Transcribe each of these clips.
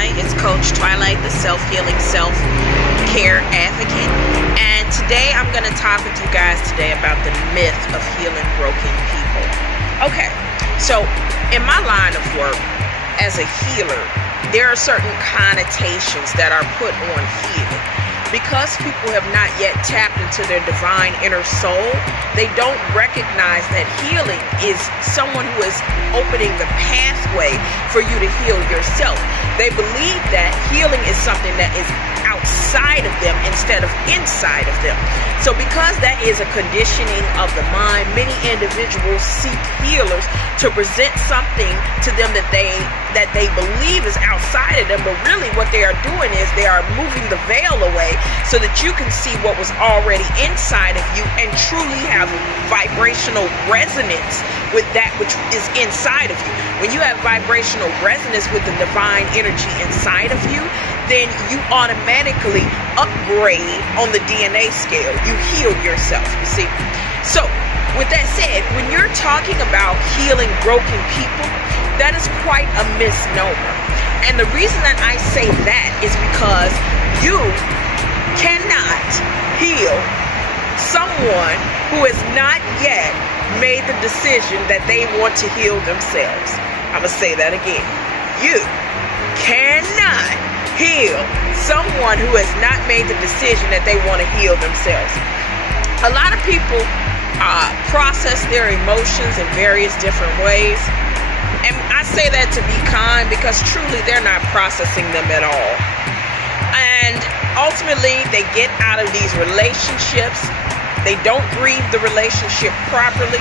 Hi, it's Coach Twilight, the self-healing, self-care advocate. And today I'm going to talk with you guys today about the myth of healing broken people. Okay, so in my line of work as a healer, there are certain connotations that are put on healing. Because people have not yet tapped into their divine inner soul, they don't recognize that healing is someone who is opening the pathway for you to heal yourself. They believe that healing is something that is outside of them instead of inside of them. So because that is a conditioning of the mind, many individuals seek healers to present something to them that they believe is outside of them, but really what they are doing is they are moving the veil away so that you can see what was already inside of you and truly have vibrational resonance with that which is inside of you. When you have vibrational resonance with the divine energy inside of you, then you automatically upgrade on the DNA scale. You heal yourself, you see. So with that said, when you're talking about healing broken people, that is quite a misnomer. And the reason that I say that is because you cannot heal someone who has not yet made the decision that they want to heal themselves. I'm going to say that again. You cannot heal someone who has not made the decision that they want to heal themselves. A lot of people process their emotions in various different ways. And I say that to be kind because truly they're not processing them at all. And ultimately they get out of these relationships. They don't grieve the relationship properly.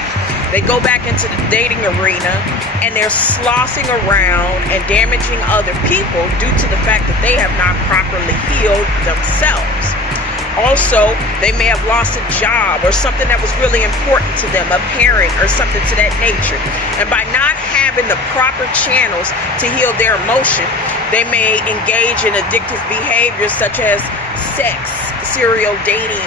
They go back into the dating arena and they're sloshing around and damaging other people due to the fact that they have not properly healed themselves. Also, they may have lost a job or something that was really important to them, a parent or something to that nature. And by not having the proper channels to heal their emotion, they may engage in addictive behaviors such as sex, serial dating,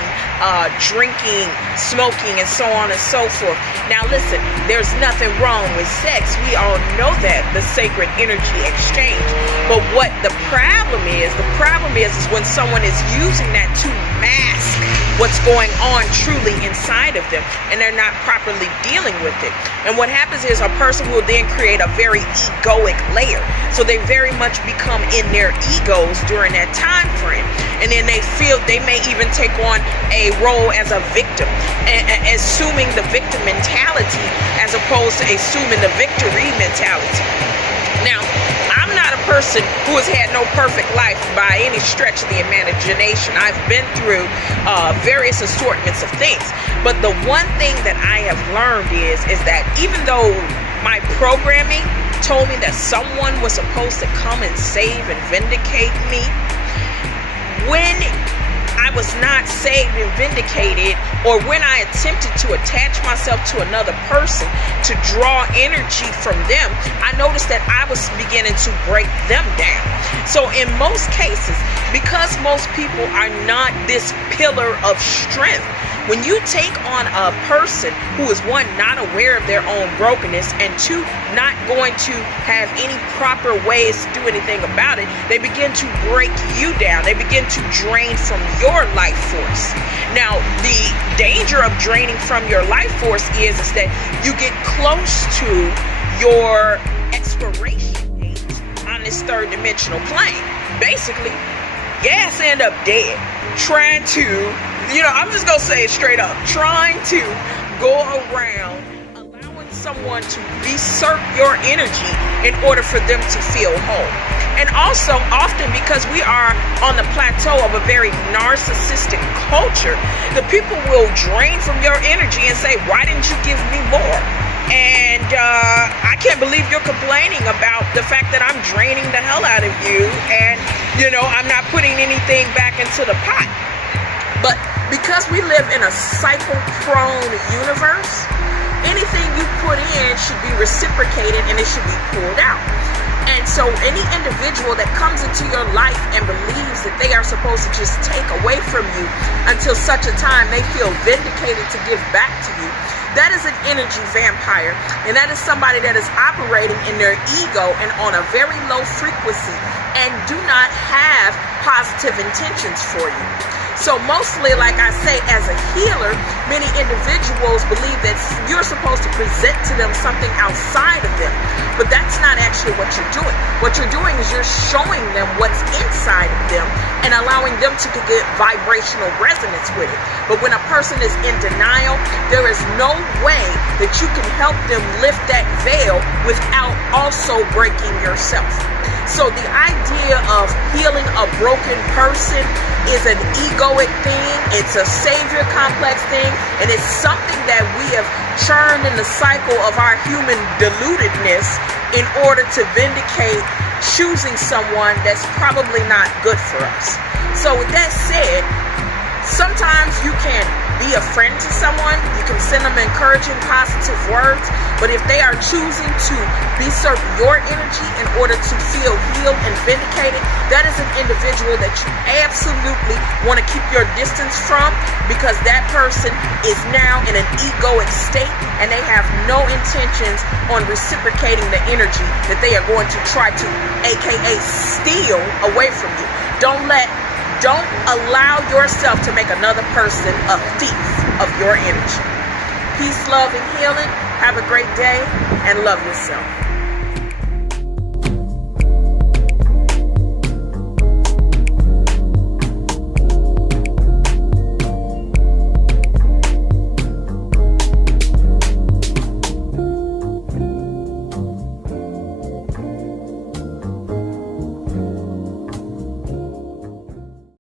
drinking, smoking, and so on and so forth. Now listen, there's nothing wrong with sex. We all know that, the sacred energy exchange. But what the problem is when someone is using that to mask what's going on truly inside of them, and they're not properly dealing with it. And what happens is a person will then create a very egoic layer. So they very much become in their egos during that time frame. And then they feel they may even take on a role as a victim, assuming the victim mentality as opposed to assuming the victory mentality. Now, I'm not a person who has had no perfect life by any stretch of the imagination. I've been through various assortments of things. But the one thing that I have learned is that even though my programming told me that someone was supposed to come and save and vindicate me, when I was not saved and vindicated, or when I attempted to attach myself to another person to draw energy from them, I noticed that I was beginning to break them down. So in most cases, because most people are not this pillar of strength, when you take on a person who is, one, not aware of their own brokenness, and two, not going to have any proper ways to do anything about it, they begin to break you down. They begin to drain from your life force. Now, the danger of draining from your life force is that you get close to your expiration date on this third dimensional plane. Basically, your ass end up dead trying to, I'm just going to say it straight up, trying to go around allowing someone to usurp your energy in order for them to feel whole. And also, often because we are on the plateau of a very narcissistic culture, the people will drain from your energy and say, why didn't you give me more? And I can't believe you're complaining about the fact that I'm draining the hell out of you and, I'm not putting anything back into the pot. But because we live in a cycle-prone universe, anything you put in should be reciprocated and it should be pulled out. And so any individual that comes into your life and believes that they are supposed to just take away from you until such a time they feel vindicated to give back to you, that is an energy vampire. And that is somebody that is operating in their ego and on a very low frequency, and do not have positive intentions for you. So mostly, like I say, as a healer, many individuals believe that you're supposed to present to them something outside of them, but that's not actually what you're doing. What you're doing is you're showing them what's inside of them and allowing them to get vibrational resonance with it. But when a person is in denial, there is no way that you can help them lift that veil without also breaking yourself. So the idea of healing a broken person is an egoic thing. It's a savior complex thing, and it's something that we have churned in the cycle of our human deludedness in order to vindicate choosing someone that's probably not good for us. So with that said, sometimes you can be a friend to someone, you can send them encouraging, positive words, but if they are choosing to usurp your energy in order to feel healed and vindicated, that is an individual that you absolutely want to keep your distance from, because that person is now in an egoic state and they have no intentions on reciprocating the energy that they are going to try to, aka steal away from you. Don't allow yourself to make another person a thief of your energy. Peace, love, and healing. Have a great day and love yourself.